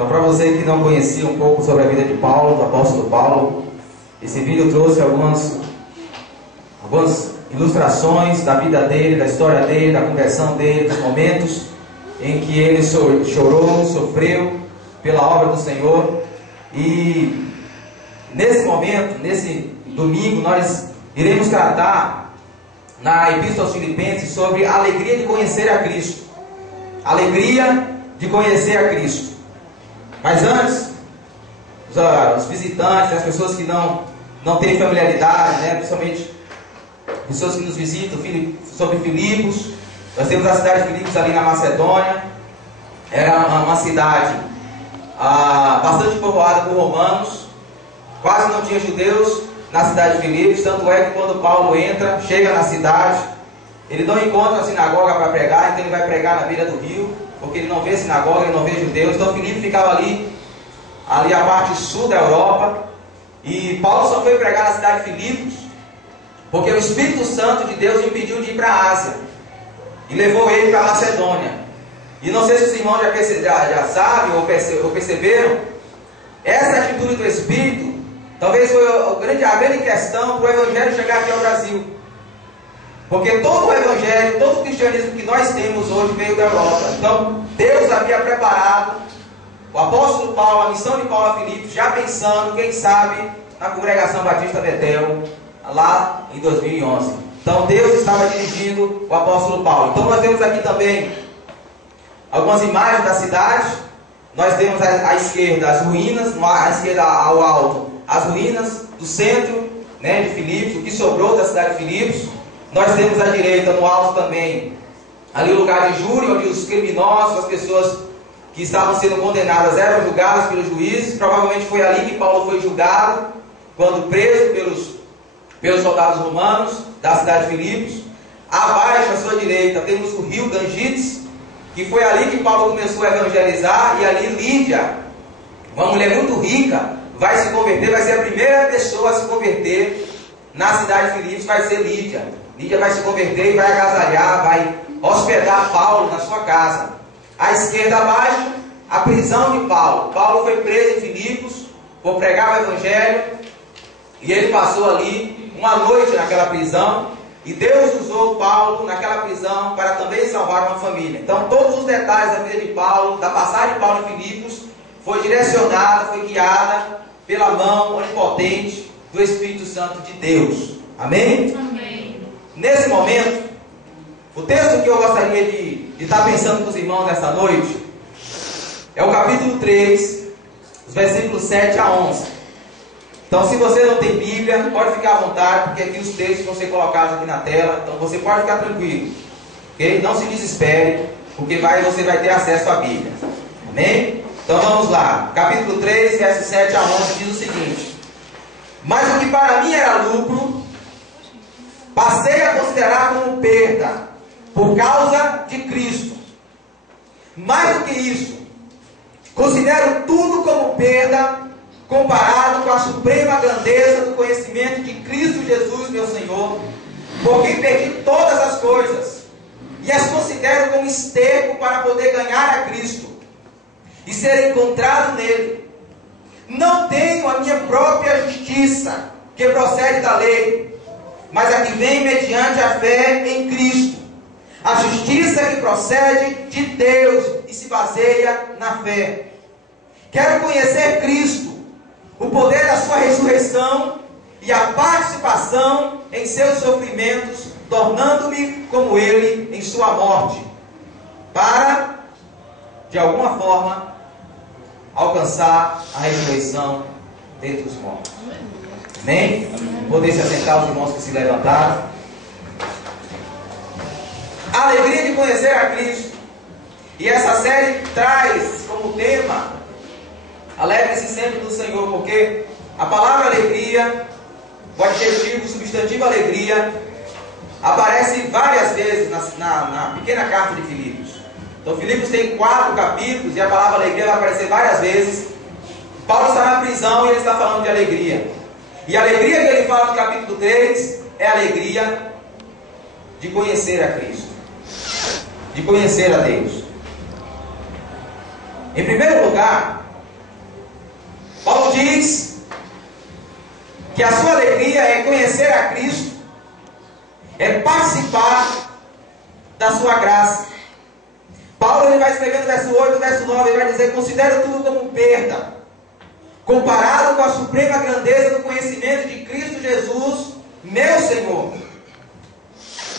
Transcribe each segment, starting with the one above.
Então, para você que não conhecia um pouco sobre a vida de Paulo, do apóstolo Paulo, esse vídeo trouxe algumas ilustrações da vida dele, da história dele, da conversão dele, dos momentos em que ele chorou, sofreu pela obra do Senhor. E nesse momento, nesse domingo, nós iremos tratar na Epístola aos Filipenses sobre a alegria de conhecer a Cristo. Alegria de conhecer a Cristo. Mas antes, os visitantes, as pessoas que não têm familiaridade, né, principalmente pessoas que nos visitam sobre Filipos. Nós temos a cidade de Filipos ali na Macedônia. Era uma cidade bastante povoada por romanos. Quase não tinha judeus na cidade de Filipos. Tanto é que quando Paulo chega na cidade, ele não encontra a sinagoga para pregar, então ele vai pregar na beira do rio, porque ele não vê sinagoga, ele não vê judeus. Então Filipos ficava ali a parte sul da Europa. E Paulo só foi pregar na cidade de Filipos porque o Espírito Santo de Deus impediu de ir para a Ásia e levou ele para a Macedônia. E não sei se os irmãos já sabem ou perceberam, essa atitude do Espírito talvez foi a grande questão para o Evangelho chegar aqui ao Brasil. Porque todo o Evangelho, todo o cristianismo que nós temos hoje veio da Europa. Então Deus havia preparado o apóstolo Paulo, a missão de Paulo a Filipos, já pensando, quem sabe, na Congregação Batista Betel, lá em 2011. Então Deus estava dirigindo o apóstolo Paulo. Então nós temos aqui também algumas imagens da cidade. Nós temos à esquerda as ruínas, à esquerda ao alto as ruínas do centro, né, de Filipos, o que sobrou da cidade de Filipos. Nós temos à direita, no alto também, ali o lugar de júri, onde os criminosos, as pessoas que estavam sendo condenadas eram julgadas pelos juízes. Provavelmente foi ali que Paulo foi julgado, quando preso pelos soldados romanos da cidade de Filipos. Abaixo, à sua direita, temos o rio Gangites, que foi ali que Paulo começou a evangelizar. E ali Lídia, uma mulher muito rica, vai se converter, vai ser a primeira pessoa a se converter na cidade de Filipos, vai ser Lídia. Lídia vai se converter e vai agasalhar, vai hospedar Paulo na sua casa. À esquerda abaixo, a prisão de Paulo. Paulo foi preso em Filipos por pregar o Evangelho, e ele passou ali uma noite naquela prisão, e Deus usou Paulo naquela prisão para também salvar uma família. Então todos os detalhes da vida de Paulo, da passagem de Paulo em Filipos, foi direcionada, foi guiada pela mão onipotente do Espírito Santo de Deus. Amém? Amém. Nesse momento, o texto que eu gostaria de estar pensando com os irmãos nesta noite é o capítulo 3, os versículos 7 a 11. Então, se você não tem Bíblia, pode ficar à vontade, porque aqui os textos vão ser colocados aqui na tela. Então você pode ficar tranquilo, ok? Não se desespere, porque você vai ter acesso à Bíblia. Amém? Então vamos lá. Capítulo 3, versos 7 a 11 diz o seguinte: mas o que para mim era lucro, passei a considerar como perda, por causa de Cristo. Mais do que isso, considero tudo como perda, comparado com a suprema grandeza do conhecimento de Cristo Jesus, meu Senhor, por quem perdi todas as coisas, e as considero como esterco para poder ganhar a Cristo, e ser encontrado nele. Não tenho a minha própria justiça, que procede da lei, mas a que vem mediante a fé em Cristo, a justiça que procede de Deus e se baseia na fé. Quero conhecer Cristo, o poder da sua ressurreição e a participação em seus sofrimentos, tornando-me como ele em sua morte, para, de alguma forma, alcançar a ressurreição dentre os mortos. Amém? Poder se assentar os irmãos que se levantaram. A alegria de conhecer a Cristo. E essa série traz como tema: alegre-se sempre do Senhor, porque a palavra alegria, o adjetivo, o substantivo alegria, aparece várias vezes na pequena carta de Filipos. Então Filipos tem 4 capítulos e a palavra alegria vai aparecer várias vezes. Paulo está na prisão e ele está falando de alegria. E a alegria que ele fala no capítulo 3 é a alegria de conhecer a Cristo, de conhecer a Deus. Em primeiro lugar, Paulo diz que a sua alegria é conhecer a Cristo, é participar da sua graça. Paulo ele vai escrever no verso 8, verso 9, ele vai dizer: considero tudo como perda, comparado com a suprema grandeza do conhecimento de Cristo Jesus, meu Senhor.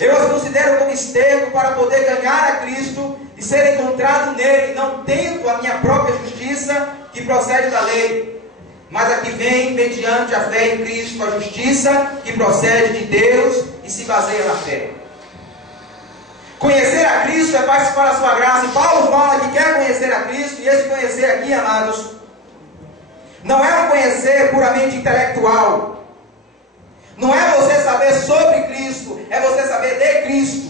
Eu os considero como esterco para poder ganhar a Cristo e ser encontrado nele, não tendo a minha própria justiça que procede da lei, mas a que vem mediante a fé em Cristo, a justiça que procede de Deus e se baseia na fé. Conhecer a Cristo é participar da sua graça. E Paulo fala que quer conhecer a Cristo, e esse conhecer aqui, amados, não é um conhecer puramente intelectual. Não é você saber sobre Cristo, é você saber de Cristo.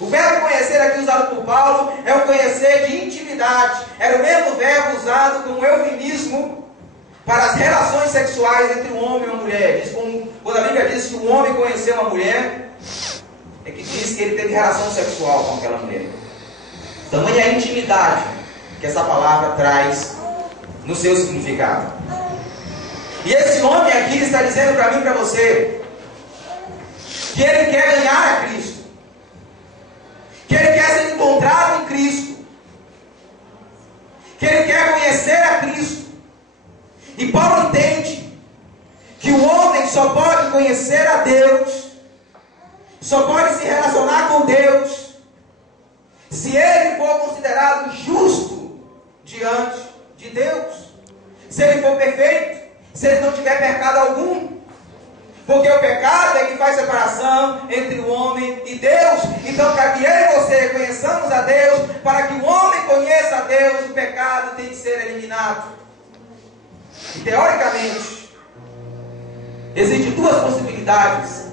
O verbo conhecer aqui usado por Paulo é um conhecer de intimidade. Era o mesmo verbo usado como eufemismo para as relações sexuais entre um homem e uma mulher. Quando a Bíblia diz que um homem conheceu uma mulher, é que diz que ele teve relação sexual com aquela mulher. Tamanha a intimidade que essa palavra traz no seu significado. E esse homem aqui está dizendo para mim e para você que ele quer ganhar a Cristo, que ele quer ser encontrado em Cristo, que ele quer conhecer a Cristo. E Paulo entende que o homem só pode conhecer a Deus, só pode se relacionar com Deus, se ele for considerado justo diante de Deus, se ele for perfeito, se ele não tiver pecado algum. Porque o pecado é que faz separação entre o homem e Deus. Então, para que eu e você conheçamos a Deus, para que o homem conheça a Deus, o pecado tem que ser eliminado. E teoricamente, existem duas possibilidades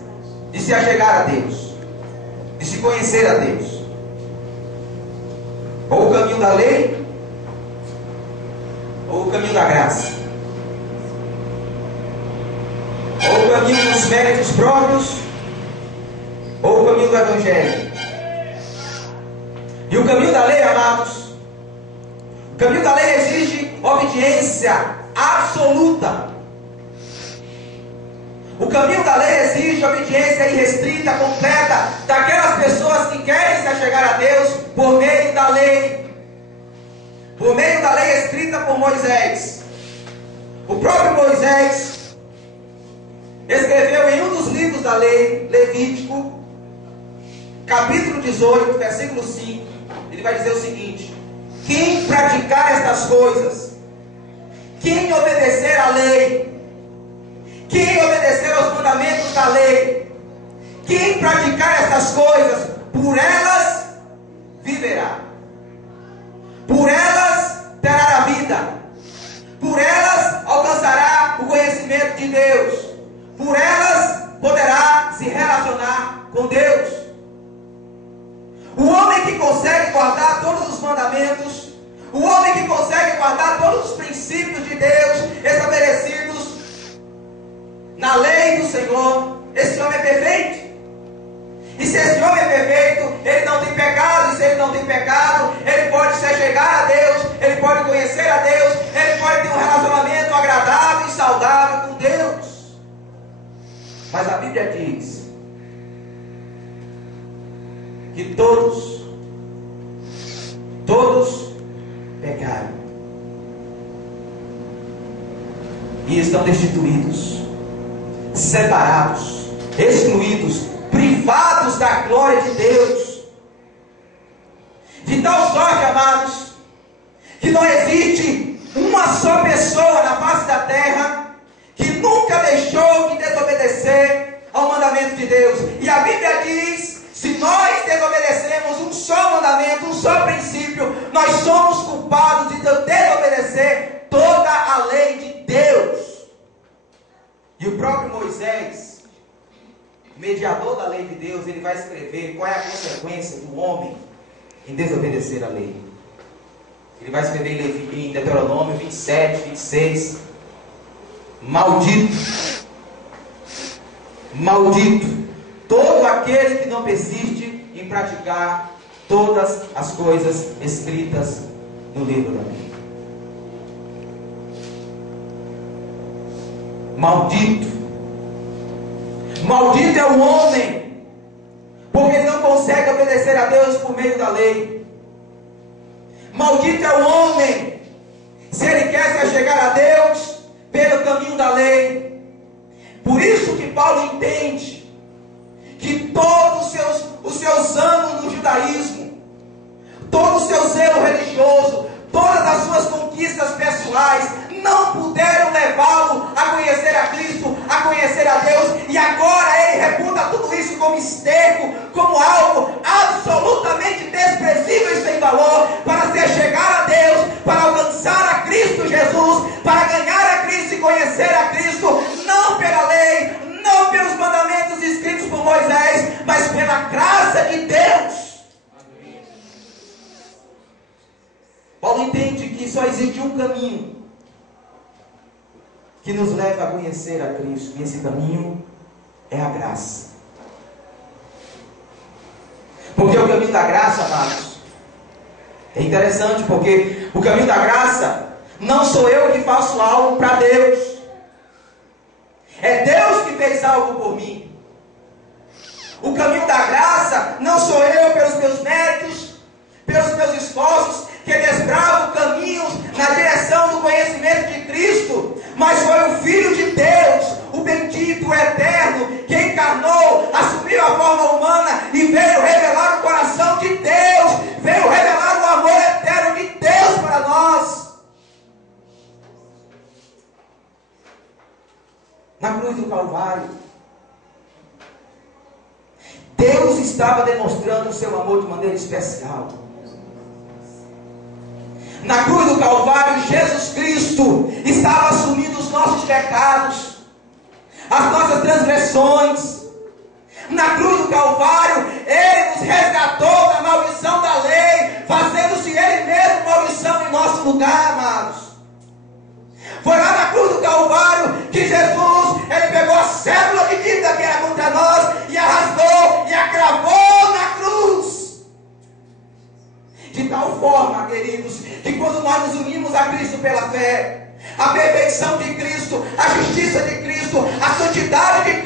de se achegar a Deus, de se conhecer a Deus: ou o caminho da lei, ou o caminho da graça. Ou o caminho dos méritos próprios, ou o caminho do Evangelho. E o caminho da lei, amados, o caminho da lei exige obediência absoluta. O caminho da lei exige obediência irrestrita, completa, daquelas pessoas que querem se achegar a Deus por meio da lei. Por meio da lei escrita por Moisés. O próprio Moisés escreveu em um dos livros da lei, Levítico, capítulo 18, versículo 5, ele vai dizer o seguinte: quem praticar estas coisas, quem obedecer à lei, quem obedecer aos mandamentos da lei, quem praticar estas coisas, por elas viverá, por elas terá a vida, por elas alcançará o conhecimento de Deus, por elas poderá se relacionar com Deus. O homem que consegue guardar todos os mandamentos, o homem que consegue guardar todos os princípios de Deus estabelecidos na lei do Senhor, esse homem é perfeito. E se esse homem é perfeito, ele não tem pecado. E se ele não tem pecado, ele pode se achegar a Deus, ele pode conhecer a Deus, ele pode ter um relacionamento agradável e saudável com Deus. Mas a Bíblia diz que todos pecaram e estão destituídos, separados, excluídos, privados da glória de Deus. De tal sorte, amados, que não existe uma só pessoa na face da terra que nunca deixou de desobedecer ao mandamento de Deus. E a Bíblia diz: se nós desobedecemos um só mandamento, um só princípio, nós somos culpados de desobedecer toda a lei de Deus. E o próprio Moisés, mediador da lei de Deus, ele vai escrever qual é a consequência do homem em desobedecer a lei. Ele vai escrever em Deuteronômio 27, 26: maldito, maldito todo aquele que não persiste em praticar todas as coisas escritas no livro da lei. Maldito. Maldito é o homem, porque ele não consegue obedecer a Deus por meio da lei. Maldito é o homem, se ele quer se achegar a Deus pelo caminho da lei. Por isso que Paulo entende que todos os seus anos no judaísmo, todo o seu zelo religioso, todas as suas conquistas pessoais, não puderam levá-lo a conhecer a Cristo, a conhecer a Deus, e agora ele reputa tudo isso como esterco, como algo absolutamente desprezível e sem valor, para se achegar a Deus, para alcançar a Cristo Jesus, para ganhar a Cristo e conhecer a Cristo, não pela lei, não pelos mandamentos escritos por Moisés, mas pela graça de Deus. Paulo entende que só existe um caminho que nos leva a conhecer a Cristo, e esse caminho é a graça. Porque o caminho da graça, amados, é interessante, porque o caminho da graça não sou eu que faço algo para Deus, é Deus que fez algo por mim. O caminho da graça não sou eu pelos meus méritos, pelos meus esforços, que desbravo caminhos na direção do conhecimento de Cristo, mas foi o Filho de Deus, o bendito, o eterno, que encarnou, assumiu a forma humana e veio revelar o coração de Deus, veio revelar o amor eterno de Deus para nós. Na cruz do Calvário, Deus estava demonstrando o seu amor de maneira especial. Na cruz do Calvário, Jesus Cristo estava assumindo os nossos pecados, as nossas transgressões. Na cruz do Calvário, Ele nos resgatou da maldição da lei, fazendo-se Ele mesmo maldição em nosso lugar, amados. Foi lá na cruz do Calvário que Jesus, Ele pegou a célula de dívida que era contra nós e a rasgou e a cravou na cruz. De tal forma, queridos, que quando nós nos unimos a Cristo pela fé, a perfeição de Cristo, a justiça de Cristo, a santidade de